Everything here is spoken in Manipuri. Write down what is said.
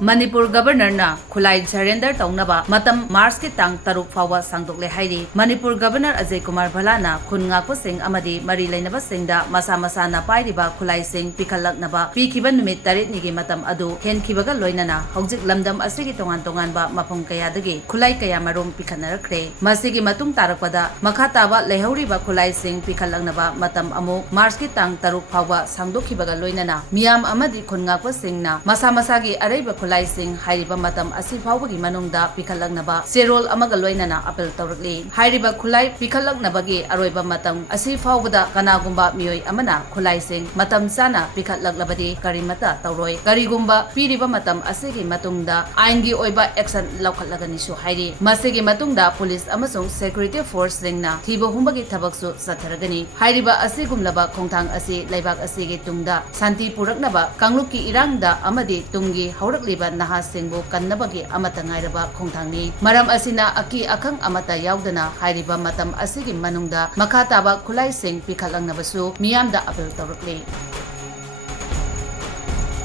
Manipur Governor na Khutlai surrender Tounaba Matam March ki tang taruk Faoba Sangdokhre hairi Manipur Governor Ajay Kumar Bhala na khun ngakpa sing amadi mari lainaba singda masa na pairiba Khutlai sing pikhalaknaba pikiba numit tarit nigi matam adu henkibaga loinana hojik lamdam asigi tongan ba mafam kayadagi Khutlai kaya marum pikhanarakhre masigi matung tarakpada makha taba lehauriba Khutlai sing pikhalaknaba matam amu March ki tang taruk Faoba Sangdokhibaga loinana miyam amadi khun ngakpa singna masa gi araiba Khutlai sing hairiba matam asi faubagi manungda pikhalaknaba serol amaga loinana apel tawrakli hairiba Khutlai pikhalaknabagi aroiba matam asi faubada kanagumba miyoi amana Khutlai sing matam sana pikhallaklabadi karimata tawroi karigumba piriba matam asigi matungda aingi oiba action laukhatlagani su hairi masigi matungda police amasung security force singna thiba humbagi thabaksu satharagani hairiba asigumlaba khongthang asi laibak asigi tungda santi puraknaba kanglukki irangda amadi tungi haurakli naha singbu kannabagi amata ngairaba khongthangni maram asina aki akhang amata yaudana hairiba matam asigi manungda makha taba Khutlai sing pikhalangnabsu miyamda apel tawrakli